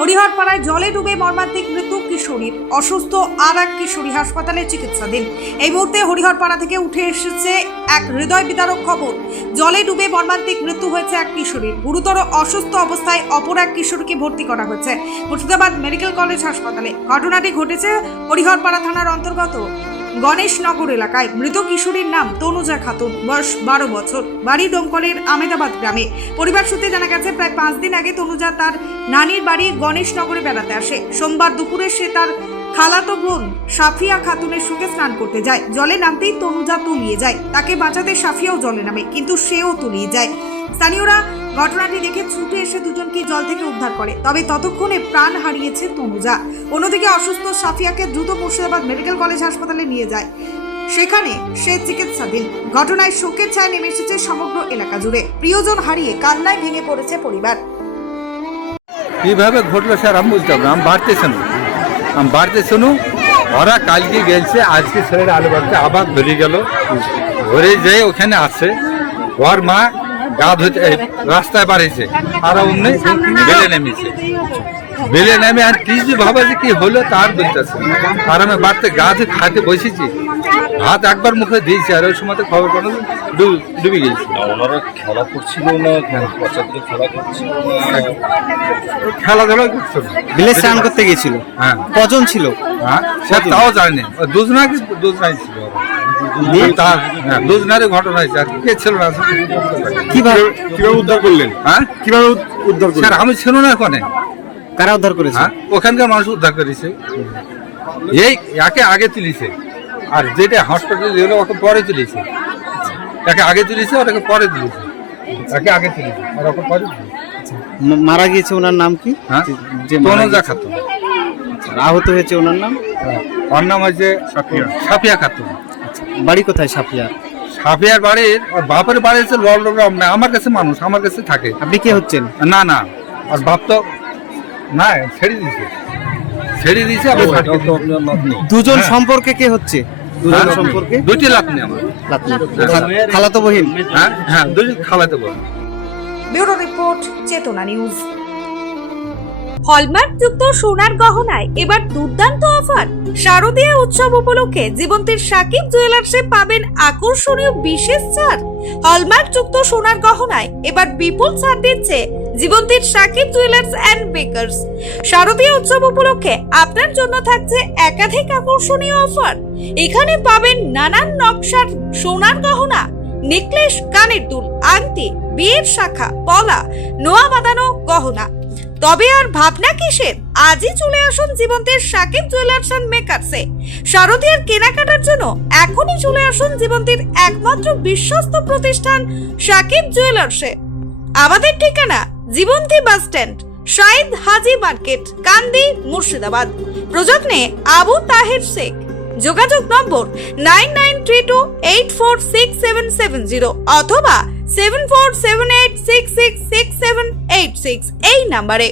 হরিহরপাড়ায় জলে ডুবে মর্মান্তিক মৃত্যু কিশোরীর। অসুস্থ আর এক কিশোরী হাসপাতালে চিকিৎসাধীন। এই মুহূর্তে হরিহরপাড়া থেকে উঠে এসেছে এক হৃদয় বিদারক খবর। জলে ডুবে মর্মান্তিক মৃত্যু হয়েছে এক কিশোরীর। গুরুতর অসুস্থ অবস্থায় অপর এক কিশোরীকে ভর্তি করা হয়েছে মুর্শিদাবাদ মেডিকেল কলেজ হাসপাতালে। ঘটনাটি ঘটেছে হরিহরপাড়া থানার অন্তর্গত গণেশনগর এলাকায়। মৃত কিশোরীর নাম তনুজা খাতুন, বয়স 12 বছর, বাড়ি ডোমকলের আমেদাবাদ গ্রামে। পরিবার সূত্রে জানা গেছে প্রায় 5 দিন আগে তনুজা তার নানির বাড়ি গণেশনগরে বেড়াতে আসে। সোমবার দুপুরে সে তার খালাতো বোন সাফিয়া খাতুনের সঙ্গে স্নান করতে যায়। জলে নামতেই তনুজা তলিয়ে যায়। তাকে বাঁচাতে সাফিয়াও জলে নামে, কিন্তু সেও তলিয়ে যায়। স্থানীয়রা ঘটনাটি দেখে ছুটে এসে দুজনকে জল থেকে উদ্ধার করে, তবে ততক্ষণে প্রাণ হারিয়েছে তনুজা। অন্যদিকে অসুস্থ সাফিয়াকে দ্রুত মুর্শিদাবাদ মেডিকেল কলেজ হাসপাতালে নিয়ে যায়। সেখানে সে চিকিৎসাধীন। ঘটনায় শোকের ছায়া নেমে এসেছে সমগ্র এলাকা জুড়ে। প্রিয়জন হারিয়ে কান্নায় ভেঙে পড়েছে পরিবার। কিভাবে ঘটলো স্যার আমি বুঝতাম না। আমি বাড়িতে শুনু ওরা কালকে গেছে, আজকে ছেলের আলো বাড়িতে আবার ধরে গেল। ধরে যেয়ে ওখানে আসছে, ওর মা গা ধুতে রাস্তায় বাড়িয়েছে, আর অমনি বেলে নেমেছে। বেলে নেমে আর কি যে ভাবা যে কি হলো তার বলতেছে। আর আমি বাড়িতে গা ধুয়ে খাতে বসেছি, ভাত একবার মুখে দিয়েছি, আর ওই সময় তো খবর পানো ডুবে গেছি। ওনারা খেলা করছিল না, বাচ্চাদের খেলা করছিল, খেলাধুলা করছিল, বিলে স্নান করতে গেছিল। হ্যাঁ কজন ছিল? হ্যাঁ সে তাও জানি, দুজনাই ছিল। দুজনারই ঘটনা হয়েছে, আর কে ছিল না। কিভাবে উদ্ধার করলেন? হ্যাঁ কিভাবে উদ্ধার করলেন? স্যার আমি ছিল না ওখানে। কারা উদ্ধার করেছে? হ্যাঁ ওখানকার মানুষ উদ্ধার করেছে। এই একে আগে তুলিছে, আর যেটা হসপিটাল গেল ওকে পরে তুলিছে। একে আগে তুলিছে আর একে পরে তুলিছে। একে আগে তুলিছে আর ওকে পরে তুলিছে। মারা গিয়েছে ওনার নাম কি? হ্যাঁ যে তনুজা খাতুন। আহত হয়েছে ওনার নাম? ওর নাম হচ্ছে সাফিয়া খাতুন। বাড়ি কোথায় সাফিয়া? সাফিয়ার বাড়ির ওর বাপের বাড়ি হচ্ছে ললগ্রাম। না আমার কাছে মানুষ, আমার কাছে থাকে। আপনি কে হচ্ছেন? না না, আর বাপ তো না ছেড়ে দিয়েছে। দুজন সম্পর্কে কে হচ্ছে? দুজন সম্পর্কে দুটি লাতনি আমার। খালাতো বহিন? হ্যাঁ হ্যাঁ দুটি খালাতো বোন। ব্যুরো রিপোর্ট, চেতনা নিউজ। হলমার্ক যুক্ত সোনার গহনায় এবার দুর্দান্ত অফার। শারদীয়া উৎসব উপলক্ষে জীবন্তীর সাকিব জুয়েলার্সে পাবেন আকর্ষণীয় বিশেষ ছাড়। হলমার্ক যুক্ত সোনার গহনায় এবার বিপুল ছাড় দিচ্ছে জীবন্তীর সাকিব জুয়েলার্স এন্ড বেকার্স। শারদীয়া উৎসব উপলক্ষে আপনার জন্য থাকছে একাধিক আকর্ষণীয় অফার। এখানে পাবেন নানান নকশার সোনার গহনা, নেকলেস, কানের দুল, আংটি, বিয়ের শাখা, পলা, নোয়া বাঁধানো গহনা। তবে আর ভাবনা কিসের? আজই চলে আসুন জীবন্তীর সাকিব জুয়েলার্স এন্ড মেকার্সে। শারদীয়ার কেনাকাটার জন্য এখনই চলে আসুন জীবন্তীর একমাত্র বিশ্বস্ত প্রতিষ্ঠান সাকিব জুয়েলার্সে। আমাদের ঠিকানা জীবন্তী বাস স্ট্যান্ড, শাহিদ হাজি মার্কেট, কান্দি, মুর্শিদাবাদ। প্রযত্নে আবু তাহের শেখ। যোগাযোগ নম্বর 9932846770 অথবা 7478666786 এই নাম্বারে।